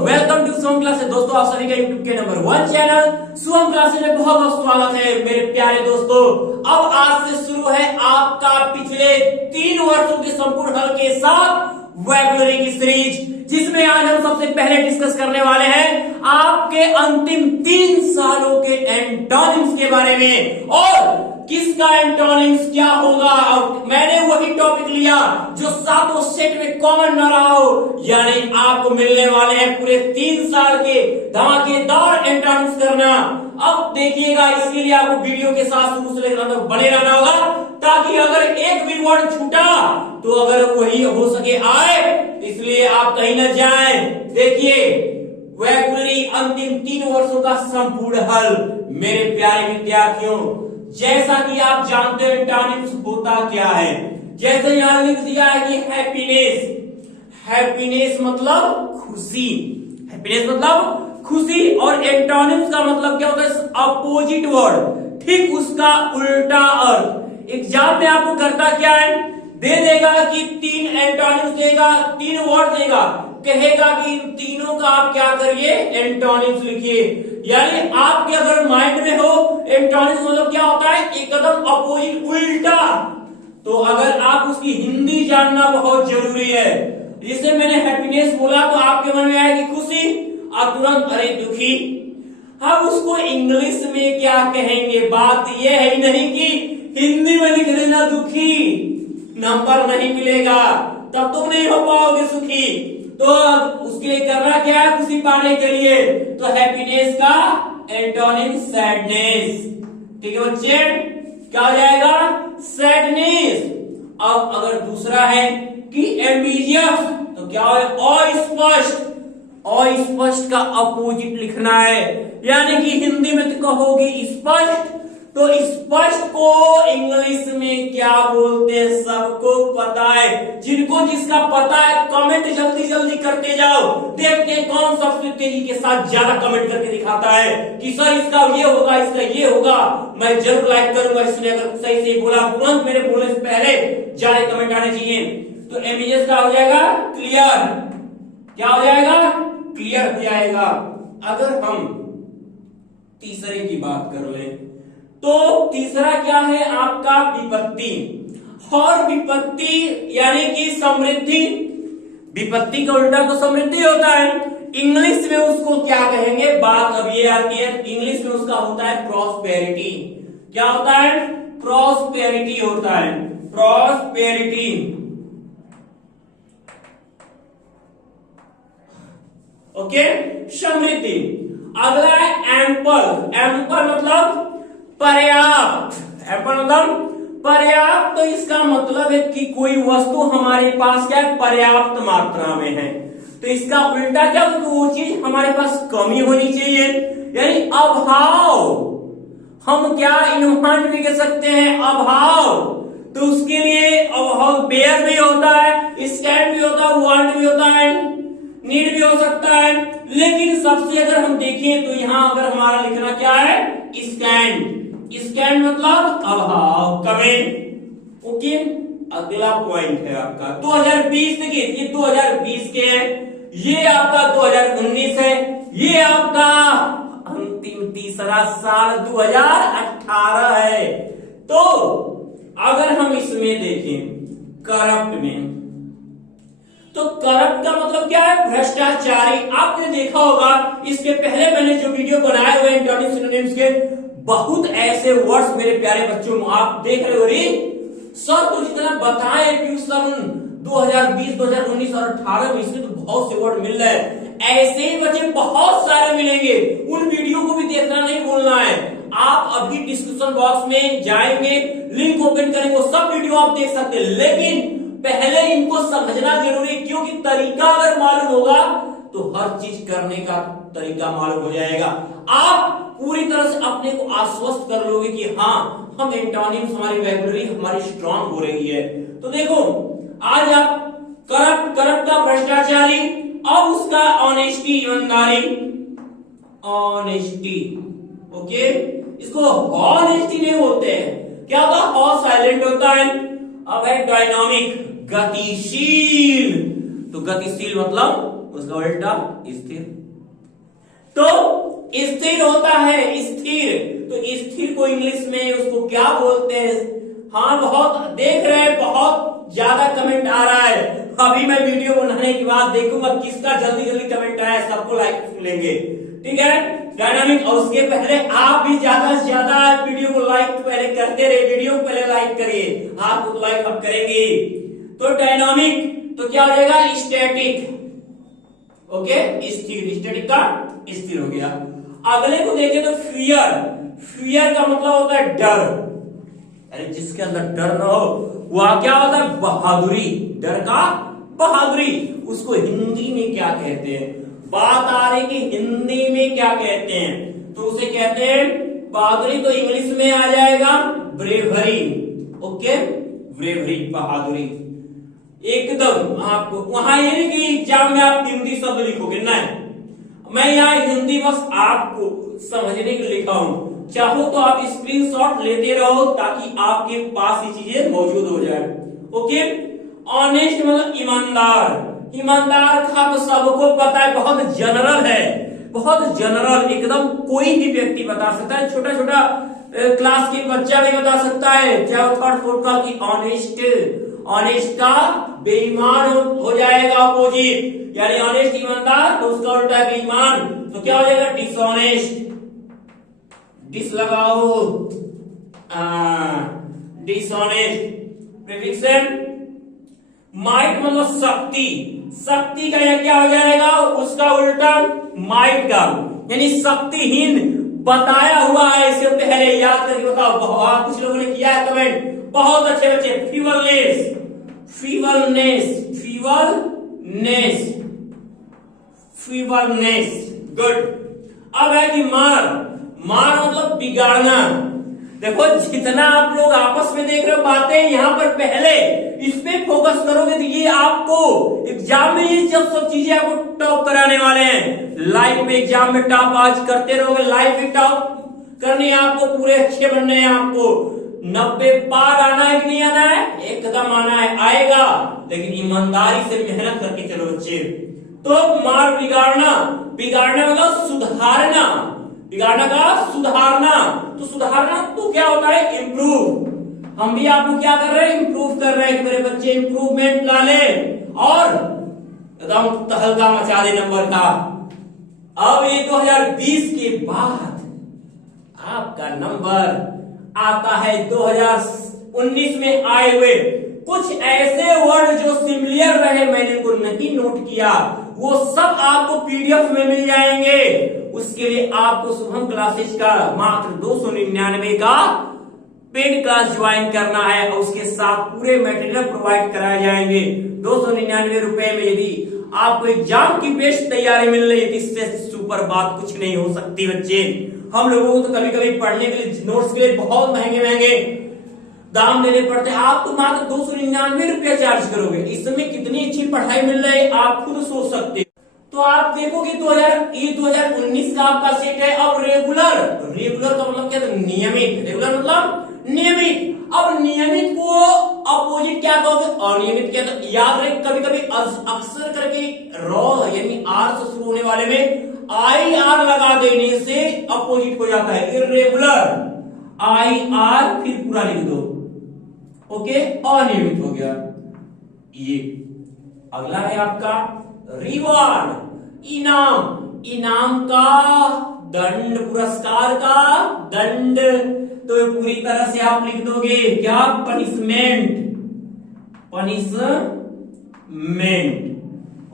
Welcome to Shubham classes. दोस्तों आप सभी का यूट्यूब के नंबर 1 चैनल शुभम क्लासेस में बहुत बहुत स्वागत है मेरे प्यारे दोस्तों। अब आज से शुरू है आपका पिछले 3 वर्षों के संपूर्ण हल के साथ वोकैबुलरी की सीरीज, जिसमें आज हम सबसे पहले डिस्कस करने वाले हैं आपके अंतिम 3 सालों के एंटोनिम्स के बारे में और किसका एंटोनिम्स क्या होगा। और मैंने वही टॉपिक लिया जो सातों सेट में कॉमन न रहा हो, यानी आपको मिलने वाले हैं पूरे 3 साल के धमाकेदार एंटोनिम्स करना। अब देखिएगा, इसके लिए आपको वीडियो के साथ शुरू से लेकर तक बने रहना होगा, ताकि अगर एक भी वर्ड छूटा तो अगर वही हो सके आए, इसलिए आप कहीं न जाएं। देखिए, वोकैबुलरी अंतिम 3 वर्षों का संपूर्ण हल। मेरे प्यारे विद्यार्थियों, जैसा कि आप जानते हो एंटोनिम्स होता क्या है। जैसे यहां लिख दिया है कि हैप्पीनेस, हैप्पीनेस मतलब खुशी, हैप्पीनेस मतलब खुशी, और एंटोनिम्स का मतलब क्या होता है, अपोजिट वर्ड, ठीक उसका उल्टा अर्थ। एग्जाम में आपको करता क्या है, दे देगा कि 3 एंटोनिम्स देगा, 3 वर्ड देगा, कहेगा कि इन तीनों का आप क्या करिए, एंटोनिम्स लिखिए। यानी आपके अगर माइंड में हो एंटोनिम्स मतलब क्या होता है, एकदम अपोजिट, उल्टा, तो अगर आप उसकी हिंदी जानना बहुत जरूरी है। जिसे मैंने हैप्पीनेस बोला तो आपके मन में आया कि खुशी, और तुरंत अरे दुखी। हम उसको इंग्लिश में क्या कहेंगे, बात यह है ही नहीं कि हिंदी में लिख देना दुखी, नंबर नहीं मिलेगा, तब तुम नहीं हो पाओगे सुखी। तो उसके लिए करना क्या है, खुशी पाने के लिए, तो हैप्पीनेस का एंटोनिम सैडनेस। ठीक है बच्चे, क्या हो जाएगा, सैडनेस। अब अगर दूसरा है कि एम्बिजियस, तो क्या हो, अस्पष्ट, अस्पष्ट का अपोजिट लिखना है। यानी कि हिंदी में तो कहोगी स्पष्ट, तो स्पष्ट को इंग्लिश में क्या बोलते हैं सबको पता है। जिनको जिसका पता है कमेंट जल्दी जल्दी करते जाओ, देखते हैं कौन सबसे तेजी के साथ ज्यादा कमेंट करके दिखाता है कि सर इसका ये होगा, इसका ये होगा। मैं जरूर लाइक करूंगा, इसलिए अगर सही से बोला तुरंत मेरे बोलने से पहले ज्यादा कमेंट आने चाहिए। तो एमएस का हो जाएगा क्लियर, क्या हो जाएगा, क्लियर हो जाएगा। अगर हम तीसरे की बात कर ले तो तीसरा क्या है आपका, विपत्ति। और विपत्ति यानी कि समृद्धि, विपत्ति का उल्टा तो समृद्धि होता है। इंग्लिश में उसको क्या कहेंगे, बात अब ये आती है, इंग्लिश में उसका होता है प्रॉस्पेरिटी। क्या होता है, प्रॉस्पेरिटी होता है, प्रॉस्पेरिटी। ओके, समृद्धि। अगला है एम्पल, एम्पल मतलब पर्याप्त, एम्पल मतलब पर्याप्त। तो इसका मतलब है कि कोई वस्तु हमारे पास क्या है, पर्याप्त मात्रा में है। तो इसका उल्टा क्या, तो वो चीज हमारे पास कमी होनी चाहिए, यानी अभाव। हम क्या इन्फांट भी कह सकते हैं, अभाव। तो उसके लिए अभाव बेयर भी होता है, स्कैन भी होता है, वांट भी होता है, नीड भी हो सकता है। लेकिन सबसे अगर हम देखें तो यहां अगर हमारा लिखना क्या है, स्कैन, स्कैन मतलब अभाव, कमी। ओके, अगला पॉइंट है आपका 2020। देखिए ये 2020 के है, ये आपका 2019 है, ये आपका अंतिम तीसरा साल 2018 है। तो अगर हम इसमें देखें करप्ट में, तो करप्ट का मतलब क्या है, भ्रष्टाचारी। आपने देखा होगा इसके पहले मैंने जो वीडियो बनाए हुए एंटोनिम सिनोनिम्स के, बहुत ऐसे वर्ड्स मेरे प्यारे बच्चों आप देख रहे हो, रे सर तो जितना बताए ट्यूशन 2020, 2019 और 18 में, इसमें तो बहुत से वर्ड मिल रहे हैं। ऐसे ही बच्चे बहुत सारे मिलेंगे, उन वीडियो को भी देखना नहीं भूलना है। आप अभी डिस्क्रिप्शन बॉक्स में जाएंगे, लिंक ओपन करेंगे, वो सब वीडियो आप देख सकते हैं। लेकिन पहले इनको समझना जरूरी, क्योंकि तरीका अगर मालूम होगा तो हर चीज करने का तरीका मालूम हो जाएगा। आप पूरी तरह से अपने को आश्वस्त कर लोगे कि हाँ हम एंटोनिम्स, हमारी वोकैबुलरी हमारी स्ट्रांग हो रही है। तो देखो आज आप करप्ट, करप्ट का भ्रष्टाचारी, अब उसका ऑनेस्टी, ईमानदारी, ऑनेस्टी। ओके, इसको ऑनेस्टी नहीं बोलते हैं, क्या होगा, हॉ साइलेंट होता है। अब है डायनामिक, गतिशील। तो गतिशील मतलब उसका उल्टा स्थिर। तो स्थिर होता है स्थिर, तो स्थिर को इंग्लिश में उसको क्या बोलते हैं? हाँ, बहुत देख रहे हैं, बहुत ज्यादा कमेंट आ रहा है। अभी मैं वीडियो बनाने के बाद देखूंगा किसका जल्दी जल्दी कमेंट आया, सबको लाइक लेंगे, ठीक है। डायनामिक, और उसके पहले आप भी ज्यादा से ज्यादा वीडियो को लाइक पहले करते रहे, वीडियो को पहले लाइक करिए, आपको तो लाइक अब करेंगे। तो डायनामिक तो क्या हो जाएगा? स्टैटिक, ओके, स्थिर, स्टैटिक का स्थिर हो गया। अगले को देखें तो फियर, फियर का मतलब होता है डर। अरे जिसके अंदर डर ना हो वह क्या होता है? बहादुरी, डर का बहादुरी। उसको हिंदी में क्या कहते हैं? बात आ रही कि हिंदी में क्या कहते हैं, तो उसे कहते हैं बहादुरी। तो इंग्लिश में आ जाएगा ब्रेवरी, ओके, ब्रेवरी, बहादुरी। एकदम आपको वहां ये नहीं कि एग्जाम में आप हिंदी शब्द लिखोगे, नहीं, मैं यहाँ हिंदी बस आपको समझने के लिए लिखा हूं। चाहो तो आप स्क्रीनशॉट लेते रहो ताकि आपके पास ये चीजें मौजूद हो जाए, ओके। ऑनेस्ट मतलब ईमानदार, ईमानदार का तो सबको पता है, बहुत जनरल है, बहुत जनरल, एकदम कोई भी व्यक्ति बता सकता है, छोटा छोटा क्लास के बच्चा भी बता सकता है, चाहे वो थर्ड फोर्थ का, कि ऑनेस्ट, ऑनेस्ट का बेईमान हो जाएगा अपोजिट, यानी ऑनेस्ट ईमानदार, तो उसका उल्टा बेईमान, तो क्या हो जाएगा? डिसऑनेस्ट, डिस लगाओ, डिसऑनेस्ट। प्रीफिक्स है माइट मतलब शक्ति, शक्ति का यह क्या हो जाएगा? उसका उल्टा माइट का, यानी शक्तिहीन बताया हुआ है, इससे पहले याद करके बताओ। बहुत कुछ लोगों ने किया है कमेंट, बहुत अच्छे बच्चे। फीवरनेस, फीवरनेस, फीवरनेस, फीवरनेस, गुड। अब है कि मार, मार मतलब बिगाड़ना। देखो जितना आप लोग आपस में देख रहे हो बातें, यहां पर पहले इस पे फोकस करोगे तो ये आपको एग्जाम में ये सब चीजें आपको टॉप कराने वाले हैं। लाइफ में एग्जाम में टॉप आज करते रहोगे, लाइफ में टॉप करने आपको, पूरे अच्छे बनने हैं आपको। 90 पार आना है कि नहीं आना है? एकदम आना है, आएगा, लेकिन ईमानदारी से मेहनत करके चलो बच्चे। तो मार बिगाड़ना, बिगाड़ना मतलब सुधारना, बिगाड़ना का सुधारना, तो सुधारना तो क्या होता है? इम्प्रूव। हम भी आपको क्या कर रहे हैं? इम्प्रूव कर रहे हैं, मेरे बच्चे इम्प्रूवमेंट ला ले और एकदम तहलका मचा दे नंबर का। अब ये 2020 के बाद आपका नंबर आता है 2019 में आए हुए कुछ ऐसे वर्ड जो सिमिलर रहे, मैंने उनको नहीं नोट किया, वो सब आपको पीडीएफ में मिल जाएंगे। उसके लिए आपको शुभम क्लासेस का मात्र 299 का पेड क्लास ज्वाइन करना है और उसके साथ पूरे मटेरियल प्रोवाइड कराए जाएंगे 299 रुपए में। यदि आपको एग्जाम की बेस्ट तैयारी मिल रही है, इससे सुपर बात कुछ नहीं हो सकती बच्चे। हम लोगों को तो कभी कभी पढ़ने के लिए नोट्स के लिए बहुत महंगे महंगे दाम देने पड़ते हैं, आप तो मात्र 299 रुपया चार्ज करोगे। इस समय कितनी अच्छी पढ़ाई मिल रही है आप खुद सोच सकते। तो आप देखोगे 2019 का आपका सेट है। अब रेगुलर, रेगुलर का मतलब क्या? नियमित, रेगुलर मतलब नियमित। अब नियमित को अपोजिट क्या कहोगे? अनियमित। क्या तो याद रहे, कभी कभी अक्सर करके रॉ यानी आर से शुरू होने वाले में आई आर लगा देने से अपोजिट हो जाता है इर्रेगुलर, आई आर फिर पूरा लिख दो, ओके, अनियमित हो गया ये। अगला है आपका रिवॉर्ड, इनाम, इनाम का दंड, पुरस्कार का दंड। तो पूरी तरह से आप लिख दोगे क्या? पनिशमेंट, पनिशमेंट,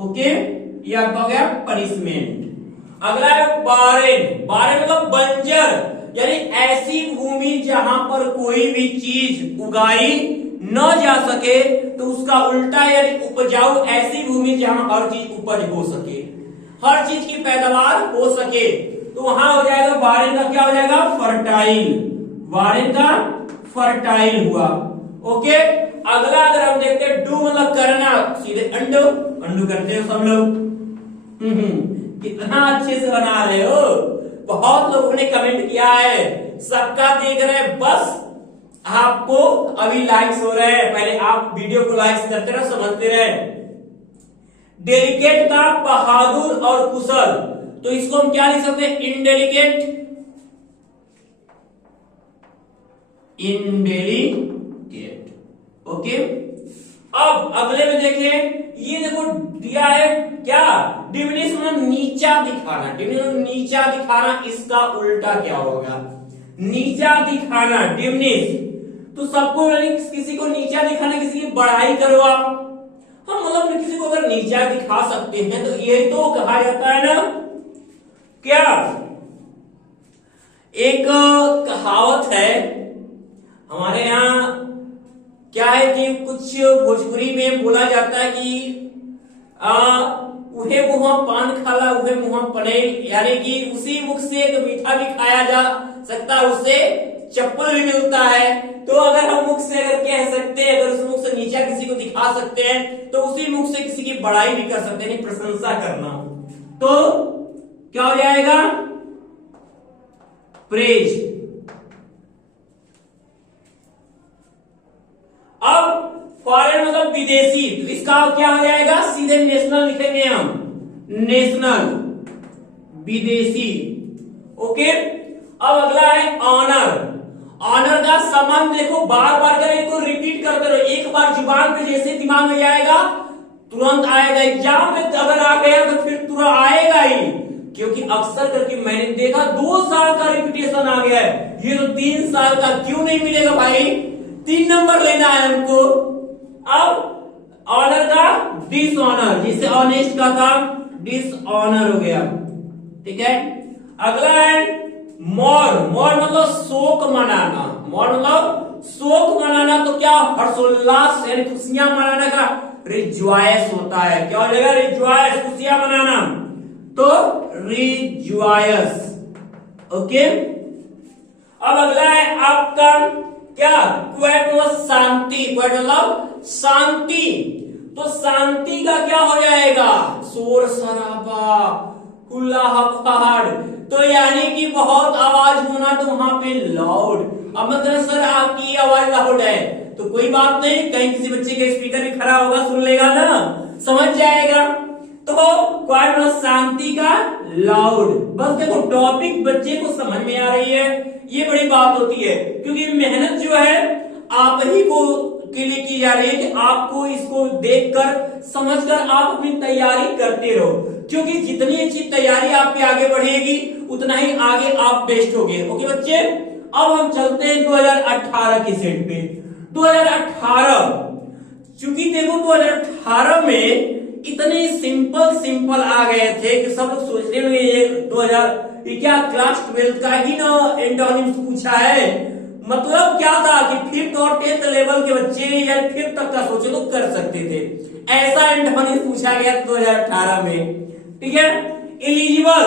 ओके, ये आपका हो गया पनिशमेंट। अगला है बारेन, बारेन मतलब बंजर, यानी ऐसी भूमि जहां पर कोई भी चीज उगाई न जा सके, तो उसका उल्टा यानी उपजाऊ, ऐसी भूमि जहां हर चीज उपज हो सके, हर चीज की पैदावार हो सके, तो वहां हो जाएगा बारेन का क्या हो जाएगा? फर्टाइल, बारेन का फर्टाइल हुआ, ओके। अगला अगर हम देखते हैं डू मतलब करना, सीधे अंडू, अंडू करते हो सब लोग। कितना अच्छे से बना रहे हो, बहुत लोगों ने कमेंट किया है, सबका देख रहे हैं, बस आपको अभी लाइक्स हो रहे हैं, पहले आप वीडियो को लाइक्स करते रहे, समझते रहे। डेलिकेट का बहादुर और कुशल, तो इसको हम क्या लिख सकते हैं? इनडेलिकेट, इनडेलिकेट। ओके, अब अगले में देखें, ये देखो दिया है क्या? डिमिनिश मतलब नीचा दिखाना, डिमिनिश नीचा दिखाना, इसका उल्टा क्या होगा? नीचा दिखाना, डिमिनिश। तो सबको किसी को नीचा दिखाना, किसी की बड़ाई करो आप, हम मतलब किसी को अगर नीचा दिखा सकते हैं तो ये तो कहा जाता है ना क्या? एक कहावत है हमारे यहाँ, क्या है कि कुछ भोजपुरी में बोला जाता है कि उहे मुहा पान खाला उहे मुहा पने, यानी कि उसी मुख से एक मीठा भी खाया जा सकता है, उससे चप्पल भी मिलता है। तो अगर हम मुख से अगर कह सकते हैं, अगर उस मुख से नीचा किसी को दिखा सकते हैं, तो उसी मुख से किसी की बड़ाई भी कर सकते हैं, प्रशंसा करना, तो क्या हो जाएगा? प्रेज। अब फॉरेन मतलब विदेशी, तो इसका क्या हो जाएगा? सीधे नेशनल लिखेंगे हम, नेशनल, विदेशी। ओके, अब अगला है ऑनर। ऑनर का संबंध देखो, बार बार करें, इसको रिपीट करते रहो, एक बार जुबान पे जैसे दिमाग में जाएगा तुरंत आएगा, एग्जाम में अगर आ गया तो फिर तुरंत आएगा ही, क्योंकि अक्सर करके मैंने देखा 2 साल का रिपीटेशन आ गया है, ये तो 3 साल का क्यों नहीं मिलेगा भाई? 3 नंबर लेना है हमको। अब ऑनर का डिसऑनर, जिसे ऑनेस्ट का था डिसऑनर हो गया, ठीक है। अगला है मौर। मौर मतलब शोक मनाना, मौर मतलब शोक मनाना, तो क्या? हर्षोल्लास यानी खुशियां मनाना का रिजॉयस होता है, क्या हो जाएगा? रिजॉयस, खुशियां मनाना, तो रिजॉयस। ओके, अब अगला है आपका क्या? क्वेट मतलब शांति, क्वेट मतलब शांति, तो शांति का क्या हो जाएगा? शोर शराबा, हुल्लाहाड़, तो यानी कि बहुत आवाज होना, तो वहां पे लाउड। अब मतलब सर आपकी आवाज लाउड है, तो कोई बात नहीं, कहीं किसी बच्चे का स्पीकर भी खराब होगा, सुन लेगा ना, समझ जाएगा। तो क्वाइट मतलब शांति का लाउड। बस देखो टॉपिक बच्चे को समझ में आ रही है, ये बड़ी बात होती है, क्योंकि मेहनत जो है आप ही को के लिए की जा रही है कि आपको इसको देखकर समझकर आप अपनी तैयारी करते रहो, क्योंकि जितनी अच्छी तैयारी आपकी आगे बढ़ेगी उतना ही आगे आप बेस्ट होगे। ओके बच्चे, अब हम चलते हैं 2018 की सेट पे। 2018, चूंकि देखो 2018 में इतने सिंपल आ गए थे कि सब लोग सोच रहे होंगे ये 2000 ये क्या क्लास 12 का ही ना एंटोनिम्स पूछा है, मतलब क्या था कि 5th और 10th लेवल के बच्चे या 5th तक का सोचे तो कर सकते थे, ऐसा एंटोनिम्स पूछा गया 2018 में, ठीक है। एलिजिबल,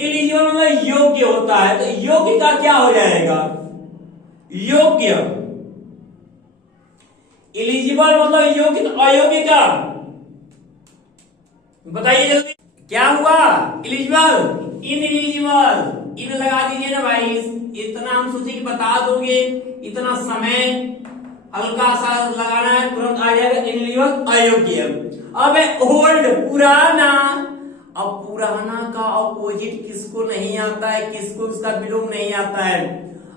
एलिजिबल मतलब योग्य होता है, तो योग्य का क्या हो जाएगा? योग्य। एलिजिबल मतलब योग्य, तो अयोग्य का बताइए जल्दी, क्या हुआ? एलिजिबल, इनएलिजिबल, इन लगा दीजिए ना भाई, इतना हम सोचे कि बता दोगे, इतना समय हल्का सा लगाना है, तुरंत आ जाएगा। इनएलिजिबल अयोग्य। अब है ओल्ड, पुराना। अब पुराना का अपोजिट किसको नहीं आता है, किसको उसका बिलोंग नहीं आता है?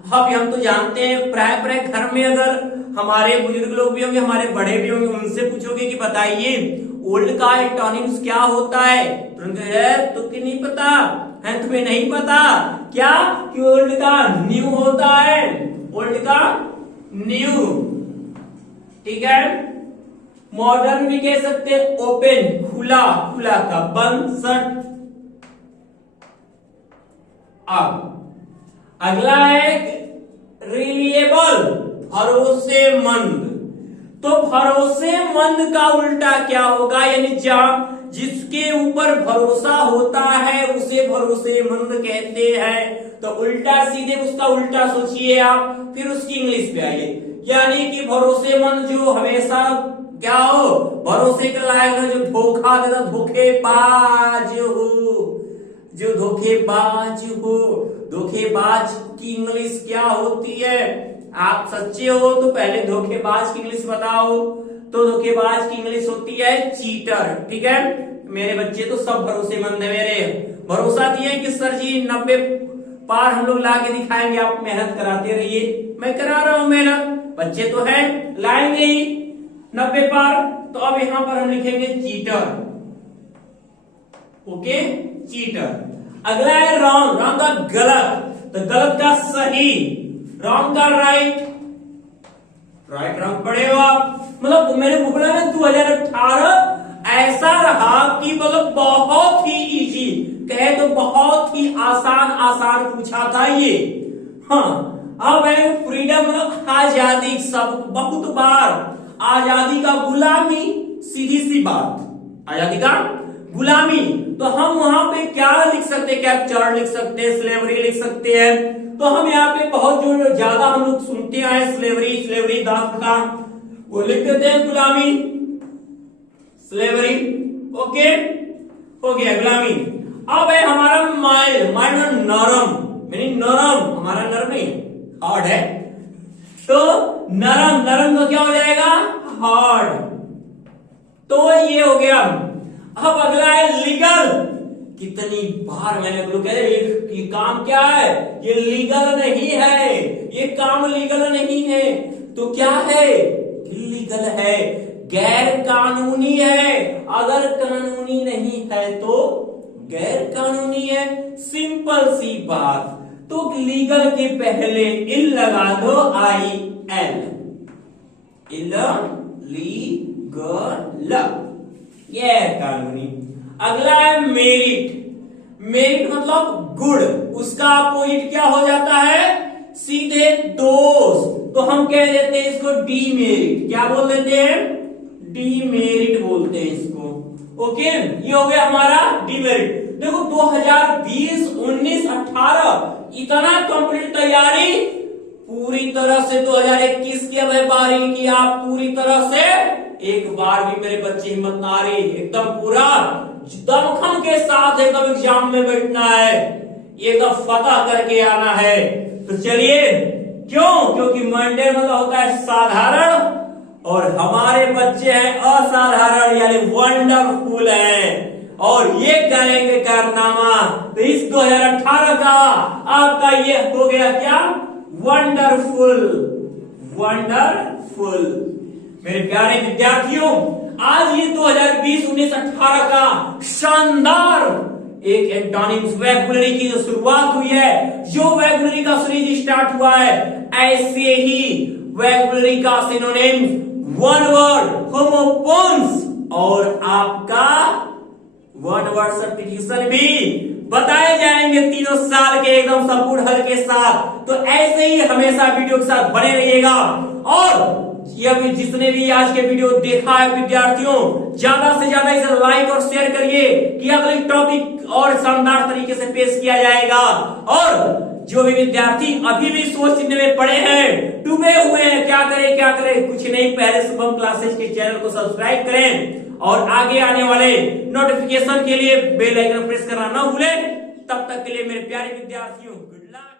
अब हम तो जानते हैं, प्राय घर में अगर हमारे बुजुर्ग लोग भी होंगे, हमारे बड़े भी होंगे, उनसे पूछोगे कि बताइए ओल्ड का एंटोनिम्स क्या होता है, तो तुमको नहीं पता है, तुम्हें नहीं पता क्या कि ओल्ड का न्यू होता है, ओल्ड का न्यू, ठीक है। मॉडर्न भी कह सकते हैं, ओपन खुला, खुला का बंद, शट। अब अगला है रिलिएबल, भरोसेमंद। तो भरोसेमंद का उल्टा क्या होगा? यानी जिसके ऊपर भरोसा होता है उसे भरोसेमंद कहते हैं। तो उल्टा सीधे उसका उल्टा सोचिए आप, फिर उसकी इंग्लिश पे आइए। यानी कि भरोसेमंद जो हमेशा क्या हो, भरोसे के लायक ना, जो धोखा देता, धोखेबाज हो, जो धोखेबाज हो। धोखेबाज की इंग्लिश क्या होती है? आप सच्चे हो तो पहले धोखेबाज की इंग्लिश बताओ। तो धोखेबाज की इंग्लिश होती है चीटर, ठीक है। मेरे बच्चे तो सब भरोसेमंद है मेरे, भरोसा दिए कि सर जी 90 पार हम लोग ला के दिखाएंगे, आप मेहनत कराते रहिए। मैं करा रहा हूं मेहनत, बच्चे तो है लाएंगे ही 90 पार। तो अब यहां पर हम लिखेंगे चीटर। Okay, cheater. अगला है रॉन्ग, रॉन्ग का गलत, तो गलत का सही, रॉन्ग का राइट, राइट रॉन्ग पढ़े हो आप। मतलब मेरे मुकला में 2018 ऐसा रहा कि मतलब बहुत ही इजी, कहे तो बहुत ही आसान पूछा था ये। हाँ, अब है फ्रीडम, आजादी, सब बहुत बार आजादी का गुलामी, सीधी सी बात, आजादी का गुलामी। तो हम वहां पे क्या लिख सकते हैं, कैप्चर लिख सकते हैं, स्लेवरी लिख सकते हैं। तो हम यहाँ पे बहुत जो ज्यादा हम लोग सुनते आए स्लेवरी, स्लेवरी दास प्रथा, वो लिख देते हैं गुलामी, स्लेवरी। ओके, हो गया गुलामी। अब है हमारा माइल्ड, माइल्ड नरम, यानी नरम, हमारा नरम नहीं हार्ड है, तो नरम, नरम तो क्या हो जाएगा हार्ड, तो ये हो गया। अब अगला है लीगल। कितनी बार मैंने कह रहे ये काम क्या है, ये लीगल नहीं है, ये काम लीगल नहीं है, तो क्या है, इलीगल है, गैर कानूनी है। अगर कानूनी नहीं है तो गैर कानूनी है, सिंपल सी बात। तो लीगल के पहले इल लगा दो, आई एल, लीगल, गैर कानूनी। अगला है मेरिट। मेरिट मतलब गुड, उसका अपोजिट क्या हो जाता है, सीधे दोष। तो हम कह देते हैं इसको डीमेरिट, क्या बोल देते हैं, डीमेरिट बोलते हैं इसको। ओके, ये हो गया हमारा डीमेरिट। देखो 2020, 19, 18 इतना कंप्लीट तैयारी, पूरी तरह से 2021 की अब बारी की आप पूरी तरह से, एक बार भी मेरे बच्चे हिम्मत ना रही, एकदम पूरा दमखम के साथ एकदम एग्जाम में बैठना है, एकदम फतह करके आना है। तो चलिए, क्यों, क्योंकि मंडे मतलब होता है साधारण, और हमारे बच्चे हैं असाधारण, यानी वंडरफुल हैं, और ये करेंगे कारनामा। तो इस 2018 का आपका ये हो गया क्या, वंडरफुल, वंडरफुल। मेरे प्यारे विद्यार्थियों, आज ये 2020, 19, 18 का शानदार एक एंटोनिम्स वैबुलरी की जो शुरुआत हुई है, जो वैबुलरी का सीरीज स्टार्ट हुआ है, ऐसे ही वैबुलरी का सिनोनिम्स, वन वर्ड, होमोफोन्स और आपका वन वर्ड सब्स्टिट्यूशन भी बताए जाएंगे तीनों साल के एकदम संपूर्ण हल के साथ। तो ऐसे ही हमेशा वीडियो के साथ बने रहिएगा, और ये भी जिसने भी आज के वीडियो देखा है विद्यार्थियों, ज्यादा से ज्यादा इसे लाइक और शेयर करिए कि अगले टॉपिक और शानदार तरीके से पेश किया जाएगा। और जो भी विद्यार्थी अभी भी सोच चिन्ह में पड़े हैं, डूबे हुए हैं, क्या करें, कुछ नहीं, पहले शुभम क्लासेस के चैनल को सब्सक्राइब करें, और आगे आने वाले नोटिफिकेशन के लिए बेल आइकन प्रेस करना ना भूलें। तब तक के लिए मेरे प्यारे विद्यार्थियों, गुड लक।